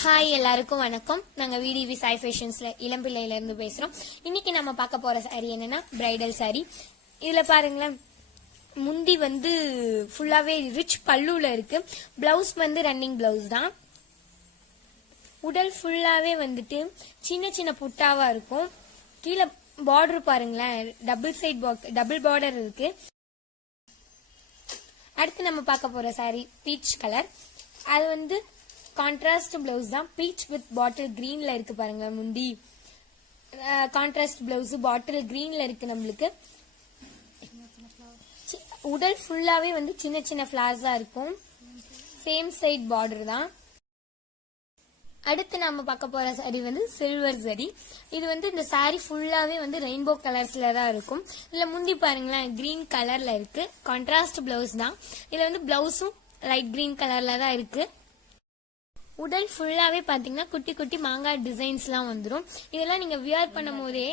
Hi எல்லாருக்கும் வணக்கம். நாங்க விடிவி சாய் ஃபேஷன்ஸ்ல இளம்பிள்ளையில இருந்து பேசுறோம். இன்னைக்கு நம்ம பார்க்க போற சாரி என்னன்னா பிரைடல் சாரி. இதுல பாருங்களேன், முந்தி வந்து ஃபுல்லாவே ரிச் பல்லுல இருக்கு. பிளவுஸ் வந்து ரன்னிங் பிளவுஸ் தான். உடல் ஃபுல்லாவே வந்துட்டு சின்ன சின்ன புட்டாவா இருக்கும். கீழே பார்டர் பாருங்களேன், டபுள் பார்டர் இருக்கு. அடுத்து நம்ம பார்க்க போற சாரி பீச் கலர். அது வந்து கான்ட்ராஸ்ட் பிளவுஸ் தான். பீச் வித் பாட்டில் கிரீன்ல இருக்கு பாருங்க. முந்தி கான்ட்ராஸ்ட் பிளவுஸ் பாட்டில் கிரீன்ல இருக்கு. நம்மளுக்கு உடல் ஃபுல்லாவே வந்து சின்ன சின்ன ஃபிளவர்ஸா இருக்கும். சேம் சைட் பார்டர் தான். அடுத்து நம்ம பார்க்க போற சாரி வந்து சில்வர் சரி. இது வந்து இந்த சாரி ஃபுல்லாவே வந்து ரெயின்போ கலர்ஸ்ல தான் இருக்கும். இதுல முந்தி பாருங்களேன், கிரீன் கலர்ல இருக்கு. கான்ட்ராஸ்ட் பிளவுஸ் தான். இதுல வந்து பிளவுஸும் லைட் கிரீன் கலர்ல தான் இருக்கு. உடல் ஃபுல்லாவே பாத்தீங்கன்னா குட்டி குட்டி மாங்காய் டிசைன்ஸ் எல்லாம் வந்துடும். இதெல்லாம் நீங்க வியர் பண்ணும் போதே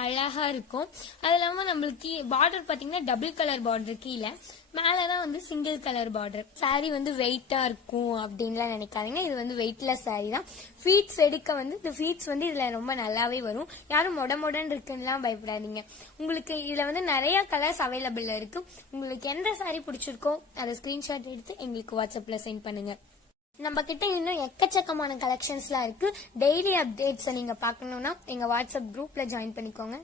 அழகா இருக்கும். அது இல்லாம நம்மளுக்கு பார்டர் பாத்தீங்கன்னா டபுள் கலர் பார்டர், கீழே மேலதான் வந்து சிங்கிள் கலர் பார்டர். சாரி வந்து வெயிட்டா இருக்கும் அப்படின்லாம் நினைக்காதீங்க. இது வந்து வெயிட்லெஸ் சாரி தான். ஃபீட்ஸ் எடுக்க வந்து இந்த ஃபீட்ஸ் வந்து இதுல ரொம்ப நல்லாவே வரும். யாரும் மொடன் இருக்குன்னு பயப்படாதீங்க. உங்களுக்கு இதுல வந்து நிறைய கலர்ஸ் அவைலபிள் இருக்கு. உங்களுக்கு எந்த சாரி பிடிச்சிருக்கோ அதை ஸ்கிரீன்ஷாட் எடுத்து எங்களுக்கு வாட்ஸ்அப்ல சென்ட் பண்ணுங்க. நம்ம கிட்ட இன்னும் எக்கச்சக்கமான கலெக்ஷன்ஸ்லாம் இருக்கு. டெய்லி அப்டேட்ஸ் நீங்க பாக்கணும்னா எங்க வாட்ஸ்அப் குரூப்ல ஜாயின் பண்ணிக்கோங்க.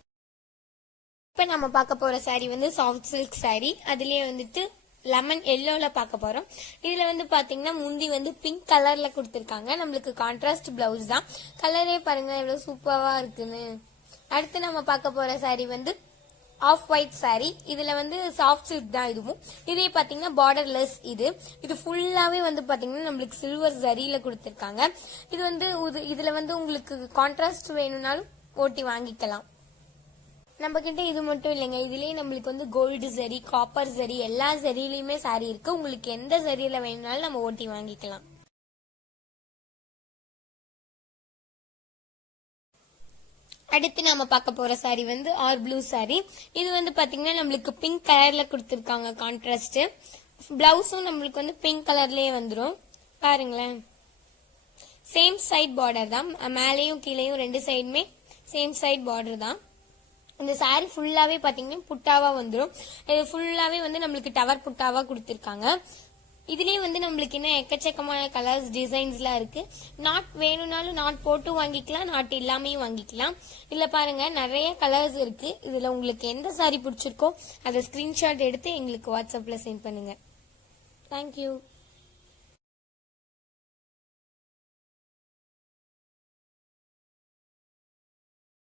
இப்ப நம்ம பார்க்க போற சாரி வந்து சாஃப்ட் சில்க் சாரி. அதுலயே வந்துட்டு லெமன் எல்லோல பார்க்க போறோம். இதுல வந்து பாத்தீங்கன்னா முந்தி வந்து பிங்க் கலர்ல கொடுத்திருக்காங்க. நம்மளுக்கு கான்ட்ராஸ்ட் பிளவுஸ் தான். கலரே பாருங்க எவ்வளவு சூப்பரா இருக்குன்னு. அடுத்து நம்ம பார்க்க போற சாரி வந்து ஆஃப் ஒயிட் சாரி. இதுல வந்து சாஃப்ட் சில்க் தான். இதுவும் இதே பாத்தீங்கன்னா பார்டர்லெஸ். இது ஃபுல்லாவே வந்து பாத்தீங்கன்னா நம்மளுக்கு சில்வர் ஜரியில கொடுத்திருக்காங்க. இது வந்து இதுல வந்து உங்களுக்கு கான்ட்ராஸ்ட் வேணும்னாலும் ஓட்டி வாங்கிக்கலாம். நம்ம கிட்ட இது மட்டும் இல்லைங்க, இதுலயே நம்மளுக்கு வந்து கோல்டு ஜரி, காப்பர் ஜரி, எல்லா ஜரியிலயுமே சாரி இருக்கு. உங்களுக்கு எந்த ஜரியில வேணும்னாலும் நம்ம ஓட்டி வாங்கிக்கலாம். அடுத்து நம்ம பார்க்க போற சாரி வந்து ஆர் ப்ளூ சாரி. இது வந்து பாத்தீங்கன்னா நம்மளுக்கு பிங்க் கலர்ல கொடுத்திருக்காங்க கான்ட்ராஸ்ட். பிளவுஸும் நம்மளுக்கு வந்து பிங்க் கலர்லயே வந்துடும். பாருங்களேன், சேம் சைட் பார்டர் தான். மேலேயும் கீழேயும் ரெண்டு சைடுமே சேம் சைட் பார்டர் தான். இந்த சாரி ஃபுல்லாவே பாத்தீங்கன்னா புட்டாவா வந்துடும். இது ஃபுல்லாவே வந்து நம்மளுக்கு டவர் புட்டாவா கொடுத்திருக்காங்க. இதுலயே வந்து நம்மளுக்கு என்ன எக்கச்சக்கமான கலர்ஸ் டிசைன்ஸ்லாம் இருக்கு. நாட் வேணும்னாலும் நாட் போட்டு வாங்கிக்கலாம், நாட் இல்லாமையும் வாங்கிக்கலாம். இதுல பாருங்க நிறைய கலர்ஸ் இருக்கு. இதுல உங்களுக்கு எந்த சாரி பிடிச்சிருக்கோ அதை ஸ்கிரீன்ஷாட் எடுத்து எங்களுக்கு வாட்ஸ்அப்ல சென்ட் பண்ணுங்க. தேங்க்யூ.